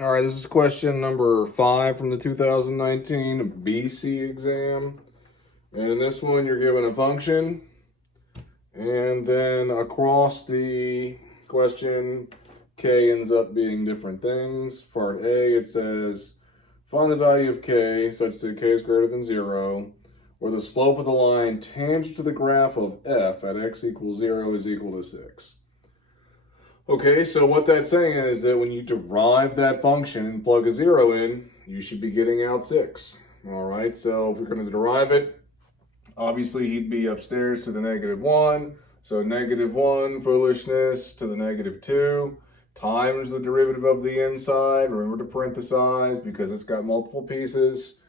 All right, this is question number 5 from the 2019 BC exam. And in this one, you're given a function. And then across the question, k ends up being different things. Part A, it says, find the value of k such that k is greater than 0, where the slope of the line tangent to the graph of f at x equals 0 is equal to 6. Okay, so what that's saying is that when you derive that function and plug a 0 in, you should be getting out 6. All right, so if we're going to derive it, obviously he'd be upstairs to the -1. So -1, foolishness, to the -2 times the derivative of the inside. Remember to parenthesize because it's got multiple pieces.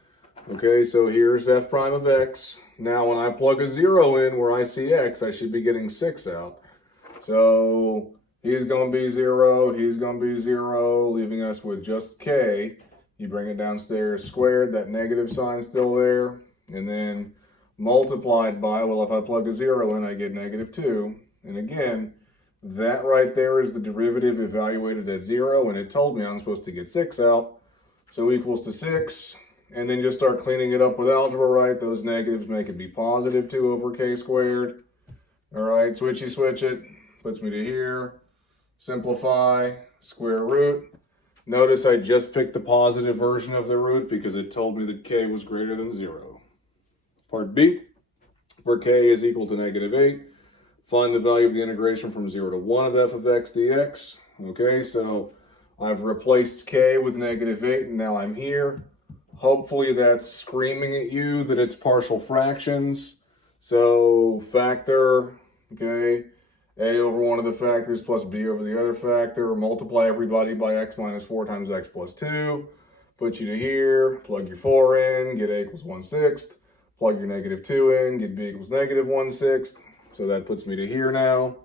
Okay, so here's f prime of x. Now when I plug a 0 in where I see x, I should be getting 6 out. So he's going to be 0, he's going to be 0, leaving us with just k. You bring it downstairs squared, that negative sign's still there, and then multiplied by, well, if I plug a 0 in, I get -2. And again, that right there is the derivative evaluated at 0, and it told me I'm supposed to get 6 out. So equals to 6, and then just start cleaning it up with algebra, right? Those negatives make it be +2 over k squared. All right, switchy switch it, puts me to here. Simplify, square root. Notice I just picked the positive version of the root because it told me that k was greater than 0. Part B, for k is equal to -8, find the value of the integration from 0 to 1 of f of x dx. Okay, so I've replaced k with -8, and now I'm here. Hopefully that's screaming at you that it's partial fractions. So factor, okay, a over one of the factors plus b over the other factor. Multiply everybody by x minus 4 times x plus 2. Put you to here, plug your 4 in, get a equals 1/6. Plug your -2 in, get b equals -1/6. So that puts me to here now.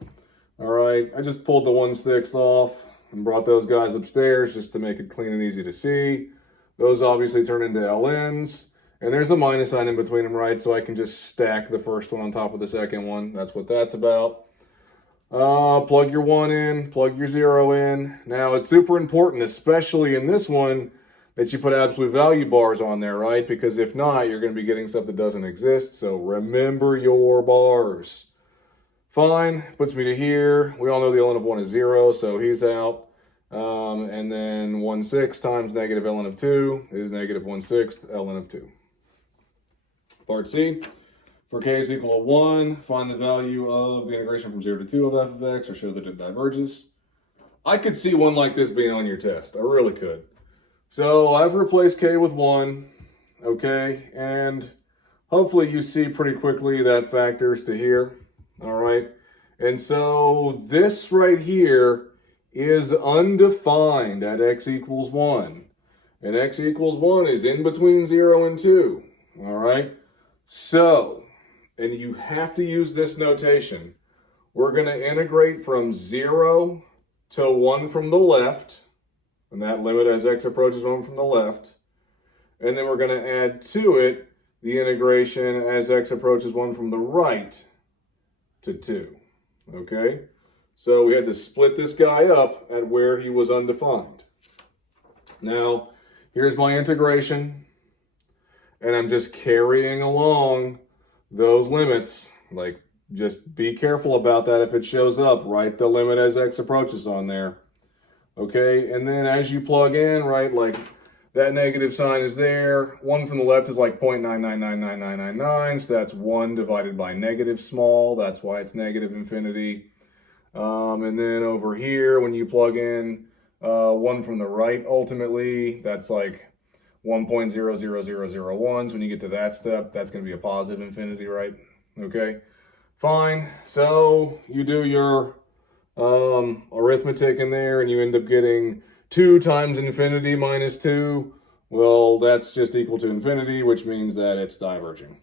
All right, I just pulled the 1/6 off and brought those guys upstairs just to make it clean and easy to see. Those obviously turn into ln's. And there's a minus sign in between them, right? So I can just stack the first one on top of the second one. That's what that's about. Plug your 1 in, plug your 0 in. Now, it's super important, especially in this one, that you put absolute value bars on there, right? Because if not, you're going to be getting stuff that doesn't exist. So remember your bars. Fine, puts me to here. We all know the ln of 1 is 0, so he's out. And then 1/6 times negative ln of 2 is -1/6 ln of 2. Part C. For k is equal to 1, find the value of the integration from 0 to 2 of f of x, or show that it diverges. I could see one like this being on your test. I really could. So I've replaced k with 1, okay? And hopefully you see pretty quickly that factors to here, all right? And so this right here is undefined at x equals 1. And x equals 1 is in between 0 and 2, all right? So, and you have to use this notation. We're going to integrate from 0 to 1 from the left, and that limit as x approaches 1 from the left. And then we're going to add to it the integration as x approaches 1 from the right to 2. Okay? So we had to split this guy up at where he was undefined. Now, here's my integration. And I'm just carrying along those limits. Like, just be careful about that if it shows up. Write the limit as x approaches on there. Okay, and then as you plug in, right, like that negative sign is there. 1 from the left is like 0.9999999, so that's 1 divided by negative small. That's why it's negative infinity. And then over here, when you plug in 1 from the right, ultimately, that's like 1.00001. So when you get to that step, that's going to be a positive infinity, right? Okay, fine. So you do your arithmetic in there, and you end up getting 2 times infinity minus 2. Well, that's just equal to infinity, which means that it's diverging.